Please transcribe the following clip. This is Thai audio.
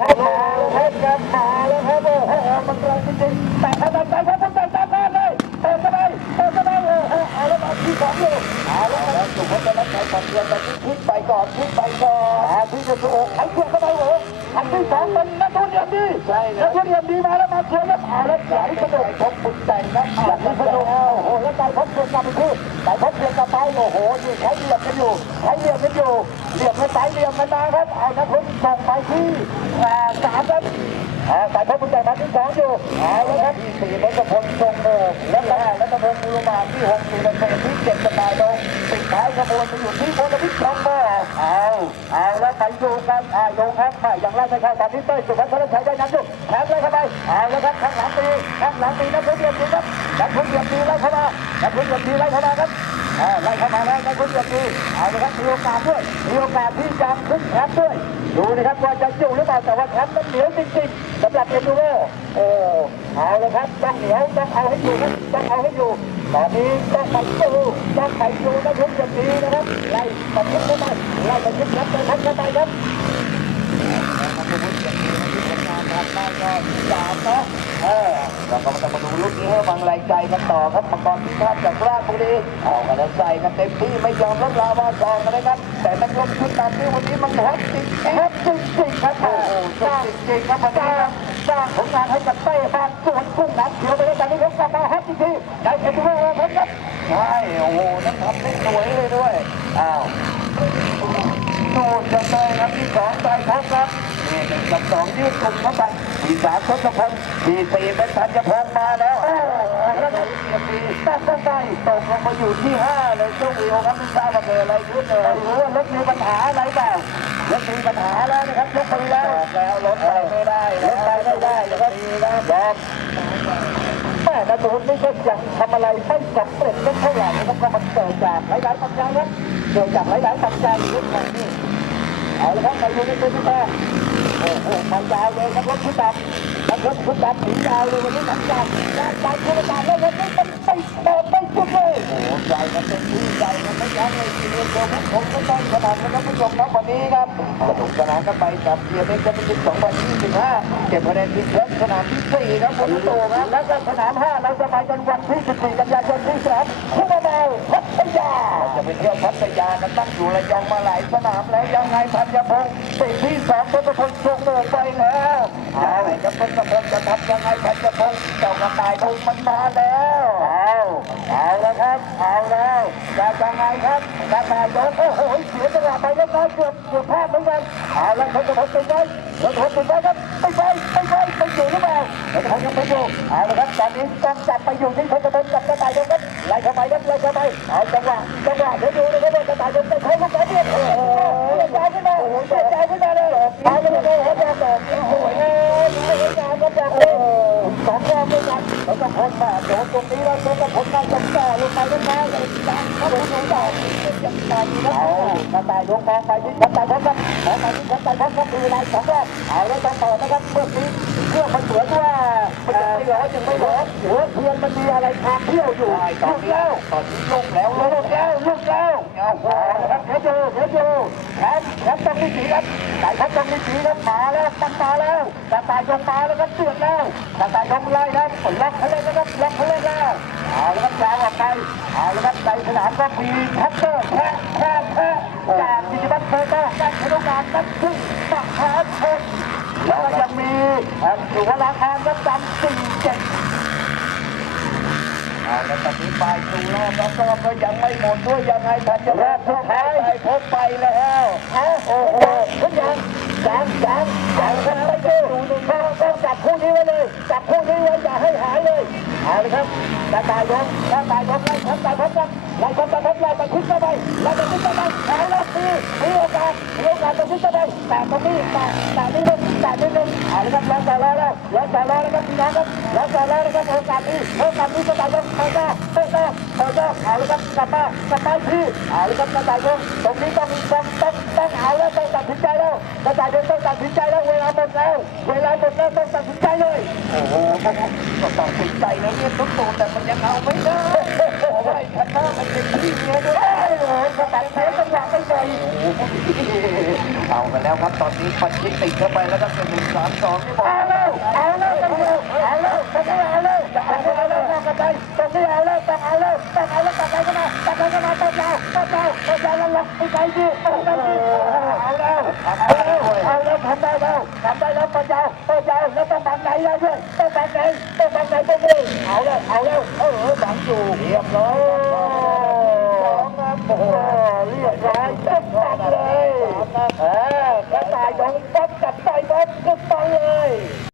ครับมาแล้วครับมาแล้วครับโอ้โหมันแรงจริงๆแต่ถ้าดันแต่ถ้าดันแต่ถ้าดันเลยเติมก็ได้เติมก็ได้เออเอาแล้วมาที่องเลเอาแล้วครับสุขภาพแล้วใช้ความเพียรแต่ที่พลิกไปก่อนพลิกไปก่อนอ่าพลิกจะถูกไอ้เพื่อนก็ได้เหรออันที่สองเป็นักที่มดีใช่ะนักที่ดีมาแล้วมาเชียร์แล้วเอาแล้วไหลกระโดดผมปุ่นแต่งนะอยากให้สนุก เพื่อนกลับไปโอ้โหนี่ใช้เหลี่ยมกันอยู่ใช้เหลี่ยมกันอยู่เหลี่ยมกันไปเหลี่ยมกันมาครับเอานักทุนส่งไปที่สามครับอ่าสายพบคุณใจมาที่สองอยู่เอาล้วครับที่สี่รัตพลทรงโมและห้ารัตพลมูลมาที่หกสุรเสนที่เจ็ดสบายลงปิดท้ายขบวนไปอยู่ที่พลพิษทรงโมเอาเอาแล้วไปดูกันอ่าโยงครับไม่อย่างไรไม่ใช่ตอนนี้เต้ยสุพรรณชัยได้นำอยู่แถมเลยเข้าไปเอาล้วครับข้างหลังตีข้างหลังตีนักพุ่งเดียบดีครับนักพุ่งเดียบดีไล่เข้ามานักพุ่งเดียบดีไล่เข้ามาครับ ไล่เข้ามาแล้วนักพุ่งเดียบดีเอาละครับมีโอกาสด้วยมีโอกาสที่จะขึ้นแชมป์ด้วยดูนะครับว่าจะอยู่หรือเปล่าแต่ว่าแชมป์มันเหนียวจริงๆสำหรับเอ็นดูโรโอ้เอาเลยครับต้องเหนียวต้องเอาให้อยู่ครับต้องเอาให้อยู่ตอนนี้ต้องไปดูต้องไปดูนะทุกอย่างดีนะครับไล่ไปยึดเข้าไปไล่ไปยึดครับไปทักเข้าไปครับสามนะเออ เราก็จะมาดูลูกนี้ให้บังแรงใจกันต่อครับมังกรพิฆาตจากราชบุรีเอากันแล้วใส่กันเต็มที่ไม่ยอมลดลาวาสองกันนะครับ แต่นักลงทุนตามที่วันนี้มันฮอตจริงฮอตจริงครับโอ้โหสร้างจริงครับวันนี้ครับสร้างผลงานให้กับเต้บ้านสวนกุ้งน้ำเขียวไปแล้วตอนนี้เขากลับมาฮอตจริงๆได้เห็นด้วยครับครับใช่โอ้โหนั่นทำได้สวยเลยด้วยอ้าวดูจะเตยครับที่สองใจพบครับนี่หนึ่งกับสองยืดกลุ่มเข้าไป ทีสามทศพลทีสี่เป็นธัญพงศ์มาแล้วโอ้โหแล้วก็ที่ตัดสินใจตกลงมาอยู่ที่ห้าเลยช่วงวิวครับไม่ทราบว่าเกิดอะไรขึ้นเลยหรือว่ารถมีปัญหาอะไรเปล่ารถมีปัญหาแล้วนะครับยกไปแล้วแล้วรถไปไม่ได้รถไปไม่ได้นะครับดีนะยอมแม่นะตูนนี่ก็ยังทำอะไรไม่สำเร็จไม่เท่าไหร่นะครับก็มันเกิดจากหลายๆปัจจัยครับเกิดจากหลายๆปัจจัยเรื่องแบบนี้เอาละครับไปดูในตัวที่แม่ โอ้มันยาวเลยครับรถชุดดำแล้วรถชุดดำถึงยาวเลยวันนี้หนักจัดยาวใจคุณอารแล้ววันนี้มันไม่เปิดไม่จุดเลยโอ้โหใจมันเป็นที่ใจมันไม่ยั้งเลยทีเดียวผมผมก็ต้องขนาดนะครับผู้ชมครับวันนี้ครับสนุกสนานกันไปกับเกียร์เล็กจะเป็นสองวันที่สิบห้าเก็บคะแนนที่เล็กสนามที่สี่ครับบนโตครับแล้วก็สนามห้าเราจะไปกันวันที่สิบสี่กันยายนที่สามคู่มาเมาพัท ยาจะไปเที่ยวพัทยากันตั้งอยู่ระยองมาหลายสนามแล้วยังไงธัญพงศ์สิ่งที่สองทศพลทรงโดดไปแล้วเอาจะทศพลจะทำยังไงธัญพงศ์เจ้ากระต่ายทงมันมาแล้วเอาเอาแล้วครับ เอาแล้วจะยังไงครับกระต่ายโดนโอ้โหเสียจังหวะไปเล็กน้อยเกือบเกือบพลาดเหมือนกันเอาแล้วทศพลเป็นไงทศพลเป็นไงครับไม่ไปไม่ไปไม่อยู่หรือเป ล่าทศพลยังไม่อยู่เอาละครับตอนนี้ต้องจับไปอยู่ที่ทศพลกับกระต่ายโดนครับไล่เข้าไปครับไล่เข้าไปเอาจังหวะจังหวะเดี๋ยวดูนะครับว่ากระต่ายโดนไปเขาลูกไหนเนี่ยโอ้โหเสียใจขึ้นมาเสียใจขึ้นมาเลยเอาเลยโอ้โหดอกดอกโอ้โหเอ้ยไม่ได้งานก็จะโอ้โหสองรอบด้วยกันแล้วก็พ้นมาโดนตรงนี้แล้วก็พ้นมาจนต่อลงไปก็มาเลยดังเข้าไปตรงต่องตามนะ เอากระต่ายลงมองไปที่กระต่ายพ้นครับมอไปที่กระต่ายพ้นครับมีเวลาสองรอบเอาแล้วต้องต่อนะครับเมื่อกี้เครื่องมันเหมือนว่ามันยังไม่ร้อนยังไม่ร้อนหัวเทียนมันมีอะไรคาเที่ยวอยู่ตอนนี้ตอนนี้ลงแล้วลงแล้วลงแล้วเอาพอนะครับเดี๋ยวดูเดี๋ยวดูแขนแขนต้องมีสีครับสายพัดต้องมีสีครับมาแล้วมันมาแล้วกระต่ายลงมาแล้วครับเตือนแล้วกระต่ายลงไล่ครับล็อกเขาเลยนะครับล็อกเขาเลยแล้ว เอาล้วครับยาวออกไปเอาล้วครับในสนามก็มีแท็กเตอร์แพ้แพ้แพ้จากกิจบัตรโฟโต้การใช้งานนักขึ้นมหาชนแล้วก็ยังมีสุวรรณคารครับจำสี่เจ็ดเอาแล้วตอนนี้ไปสู่รอบแล้วก็ก็ยังไม่หมดด้วยยังไงทันจะรอบสุดท้ายไปพบไปแล้วเอาโอ้โหทุกอย่างยังยังยังยังไม่ดูต้องต้องจับคู่นี้ไว้เลยจับคู่นี้ไว้อย่าให้หายเลย เอาเลยครับกระต่ายยกระต่ายยงไล่กระต่ายพบกันไล่กระต่ายพบไล่ไปขึ้นเข้าไปไล่ไปขึ้นเข้าไปเอาแล้วมีมีโอกาสมีโอกาสจะขึ้นเข้าไปแต่ตรงนี้แต่แต่นี่นึงแต่นี่นึงเอาเลยครับแล้วแต่แล้วแล้วแล้วแต่แล้วนะครับพี่น้องครับแล้วแต่แล้วนะครับโอกาสนี้โอกาสนี้กระต่ายยงไปได้ไปได้ไปได้เอาเลยครับกลับมากลับมาที่เอาเลยครับกระต่ายยงตรงนี้ต้องต้องต้องต้องเอาแล้ว ต้องตัดสินใจแล้วกระต่ายยงต้องตัดสินใจแล้วเวลาหมดแล้ว เวลาหมดแล้วต้องตัดสินใจเลยโอ้โหต้องตัดสินใจแล้วเนี่ยทุกตัวแต่มันยังเอาไม่ได้โอ้ยชนะมันเป็นที่เนี้ยด้วยโอ้โหกระต่ายเสียจังหวะไม่ได้เอาไปแล้วครับตอนนี้ปัดชิดติดเข้าไปแล้วก็เป็นหนึ่งสามสองที่บอกเอาแล้วเอาแล้วเอาแล้วเอาแล้วเอาแล้ว เอาแล้วเอาแล้ากระต่ายตรงนี้เอาแล้วต้องเอาแล้วต้องเอาแล้วกระต่ายก็มากระต่ายก็มาต้องเอาต้องเอาต้องเอาแล้วไม่ไกลดิไม่ไกลดิเอาแล้วเอาแล้วเอาแล้วทำได้แล้วทำได้แล้วปัญญาปัญญาแล้วต้องบังไหนแล้ด้วยต้องบังไหนต้องบังไหนต้องนี่เอาแล้วเอาแล้วเออบังอยู่เรียบร้อยสองครับโอ้โหเรียบร้อยจับเลยเออกระต่ายดงป๊อปกับไต่บอลขึ้นไปเลย